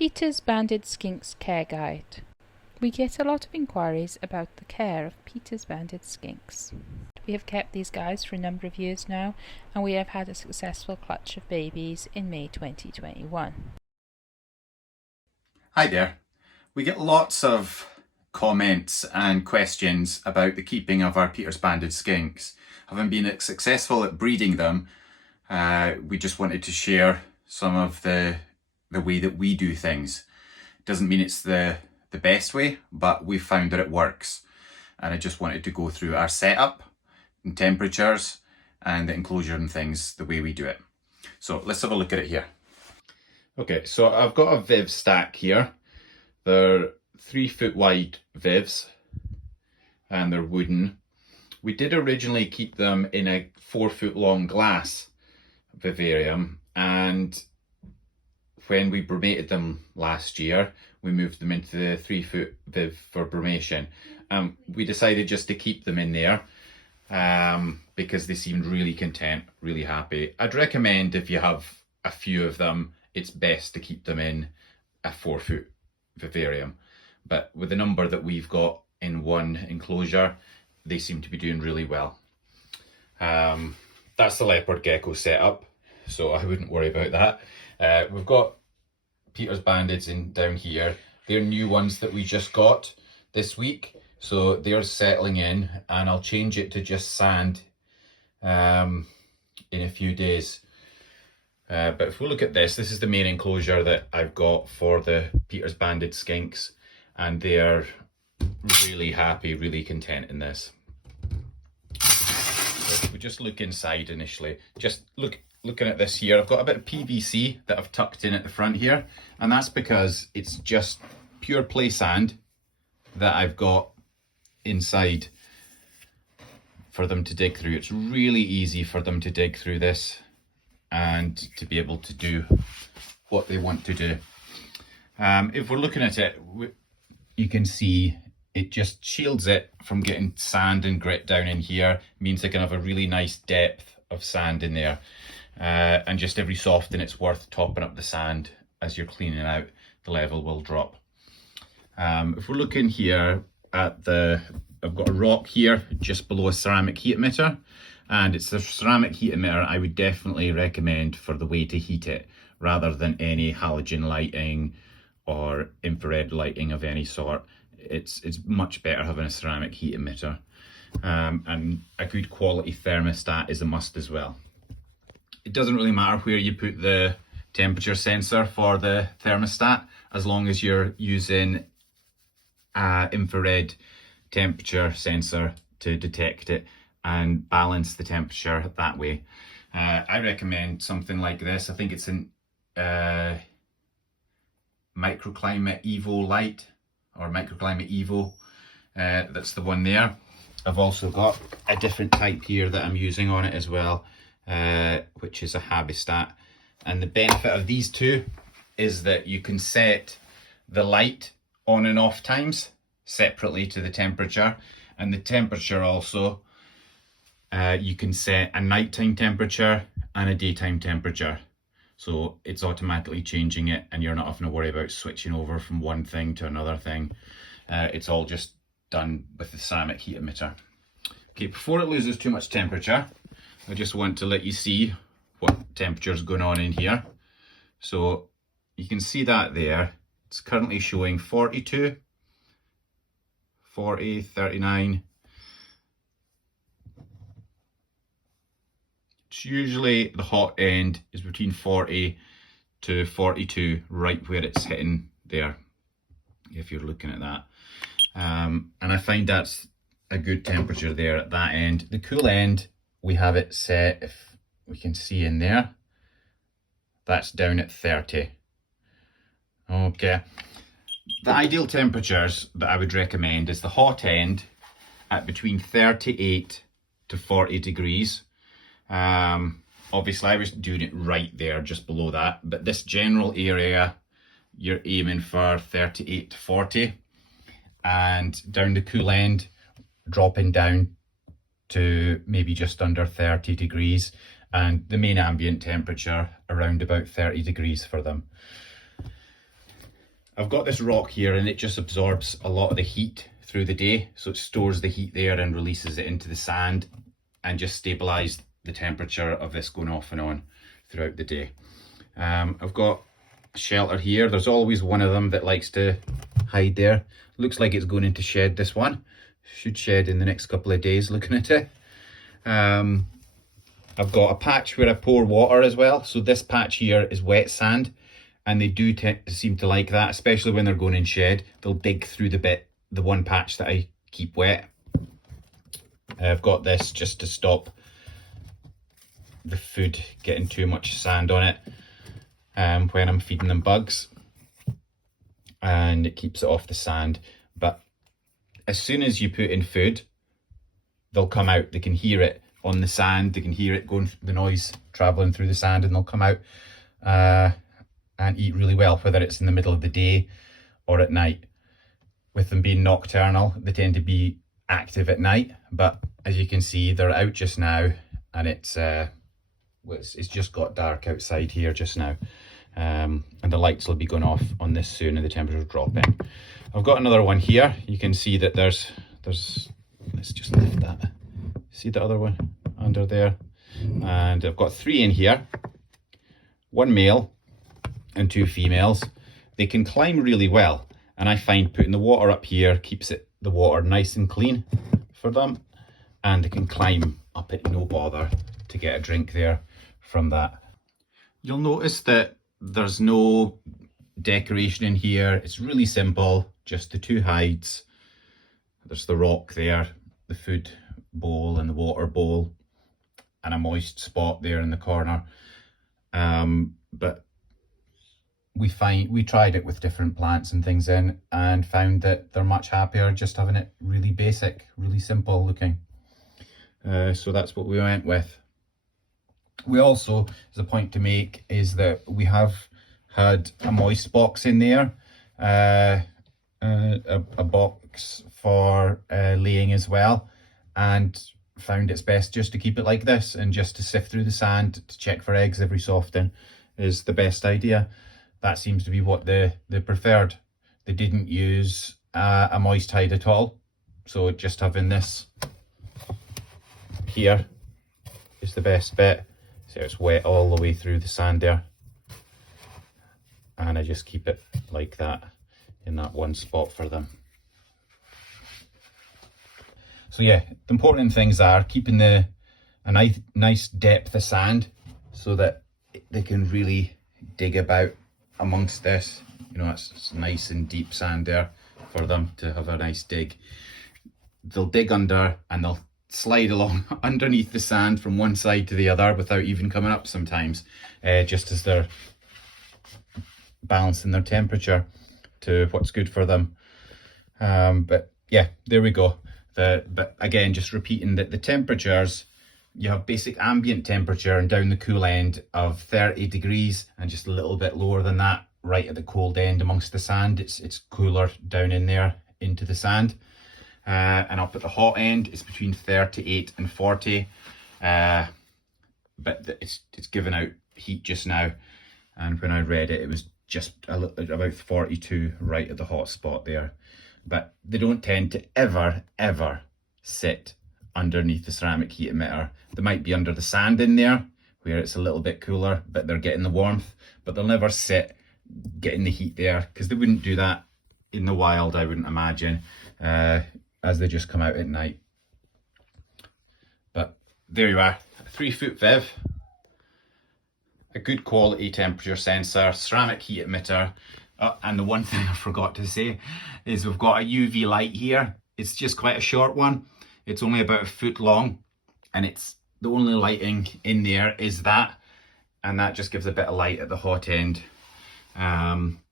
Peter's Banded Skinks Care Guide. We get a lot of inquiries about the care of Peter's banded skinks. We have kept these guides for a number of years now, and we have had a successful clutch of babies in May 2021. Hi there. We get lots of comments and questions about the keeping of our Peter's banded skinks. Having been successful at breeding them, we just wanted to share some of the way that we do things. Doesn't mean it's the best way, but we've found that it works. And I just wanted to go through our setup and temperatures and the enclosure and things, the way we do it. So let's have a look at it here. Okay, so I've got a Viv stack here. They're 3 foot wide Vivs and they're wooden. We did originally keep them in a 4 foot long glass vivarium, and when we bromated them last year, we moved them into the 3 foot Viv for bromation. We decided just to keep them in there because they seemed really content, really happy. I'd recommend if you have a few of them, it's best to keep them in a 4 foot vivarium. But with the number that we've got in one enclosure, they seem to be doing really well. That's the leopard gecko setup, so I wouldn't worry about that. We've got Peter's bandeds in down here. They're new ones that we just got this week, so they're settling in, and I'll change it to just sand in a few days. But if we look at this is the main enclosure that I've got for the Peter's banded skinks, and they're really happy, really content in this. So if we just look inside initially, just looking at this here, I've got a bit of PVC that I've tucked in at the front here, and that's because it's just pure play sand that I've got inside for them to dig through. It's really easy for them to dig through this and to be able to do what they want to do. If we're looking at it, you can see it just shields it from getting sand and grit down in here. Means they can have a really nice depth of sand in there. And just every so often it's worth topping up the sand as you're cleaning out, the level will drop. If we're looking here at I've got a rock here just below a ceramic heat emitter, and it's the ceramic heat emitter I would definitely recommend for the way to heat it, rather than any halogen lighting or infrared lighting of any sort. It's much better having a ceramic heat emitter, and a good quality thermostat is a must as well. It doesn't really matter where you put the temperature sensor for the thermostat, as long as you're using an infrared temperature sensor to detect it and balance the temperature that way. I recommend something like this. I think it's an Microclimate Evo Light, or Microclimate Evo. That's the one there. I've also got a different type here that I'm using on it as well, which is a Habistat. And the benefit of these two is that you can set the light on and off times separately to the temperature, and the temperature also, you can set a nighttime temperature and a daytime temperature. So it's automatically changing it, and you're not having to worry about switching over from one thing to another thing. It's all just done with the ceramic heat emitter. Okay, before it loses too much temperature, I just want to let you see what temperature is going on in here. So you can see that there. It's currently showing 42, 40, 39. It's usually the hot end is between 40 to 42, right where it's hitting there, if you're looking at that. And I find that's a good temperature there at that end. The cool end, we have it set, if we can see in there, that's down at 30. Okay. The ideal temperatures that I would recommend is the hot end at between 38 to 40 degrees. Obviously I was doing it right there, just below that, but this general area, you're aiming for 38 to 40, and down the cool end, dropping down to maybe just under 30 degrees, and the main ambient temperature around about 30 degrees for them. I've got this rock here and it just absorbs a lot of the heat through the day. So it stores the heat there and releases it into the sand and just stabilise the temperature of this going off and on throughout the day. I've got a shelter here. There's always one of them that likes to hide there. Looks like it's going into shed, this one. Should shed in the next couple of days looking at it. I've got a patch where I pour water as well. So this patch here is wet sand, and they do seem to like that, especially when they're going in shed. They'll dig through the one patch that I keep wet. I've got this just to stop the food getting too much sand on it when I'm feeding them bugs, and it keeps it off the sand. But as soon as you put in food, they'll come out. They can hear it on the sand, they can hear it going, the noise traveling through the sand, and they'll come out and eat really well, whether it's in the middle of the day or at night. With them being nocturnal, they tend to be active at night, but as you can see, they're out just now, and it's just got dark outside here just now, and the lights will be going off on this soon and the temperature's dropping. I've got another one here. You can see that there's let's just lift that. See the other one under there? And I've got 3 in here, 1 male and 2 females. They can climb really well, and I find putting the water up here keeps the water nice and clean for them, and they can climb up it no bother to get a drink there from that. You'll notice that there's no decoration in here. It's really simple, just the 2 hides. There's the rock there, the food bowl and the water bowl, and a moist spot there in the corner. But we tried it with different plants and things in, and found that they're much happier just having it really basic, really simple looking. So that's what we went with. We also, as a point to make, is that we have had a moist box in there, a box for laying as well, and found it's best just to keep it like this, and just to sift through the sand to check for eggs every so often is the best idea. That seems to be what they preferred. They didn't use a moist hide at all, so just having this here is the best bet. So it's wet all the way through the sand there, and I just keep it like that in that one spot for them. So yeah, the important things are keeping a nice depth of sand so that they can really dig about amongst this. You know, it's nice and deep sand there for them to have a nice dig. They'll dig under and they'll slide along underneath the sand from one side to the other without even coming up sometimes, just as they're balancing their temperature to what's good for them. But yeah, there we go. But again, just repeating that the temperatures, you have basic ambient temperature and down the cool end of 30 degrees, and just a little bit lower than that right at the cold end amongst the sand. It's cooler down in there into the sand. And up at the hot end, it's between 38 and 40. But it's giving out heat just now. And when I read it, it was just about 42 right at the hot spot there. But they don't tend to ever sit underneath the ceramic heat emitter. They might be under the sand in there where it's a little bit cooler, but they're getting the warmth. But they'll never sit getting the heat there, because they wouldn't do that in the wild, I wouldn't imagine, as they just come out at night. But there you are, a 3-foot viv, a good quality temperature sensor, ceramic heat emitter. And the one thing I forgot to say is we've got a UV light here. It's just quite a short one. It's only about 1 foot long, and it's the only lighting in there is that, and that just gives a bit of light at the hot end.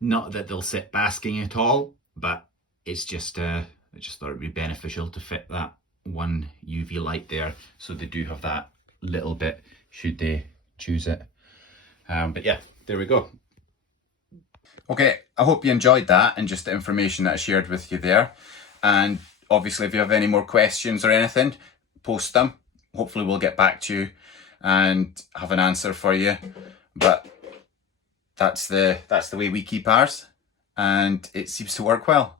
Not that they'll sit basking at all, but it's just I just thought it'd be beneficial to fit that one UV light there, so they do have that little bit should they choose it. But yeah, there we go. Okay, I hope you enjoyed that and just the information that I shared with you there. And obviously, if you have any more questions or anything, post them. Hopefully we'll get back to you and have an answer for you. But that's the way we keep ours. and it seems to work well.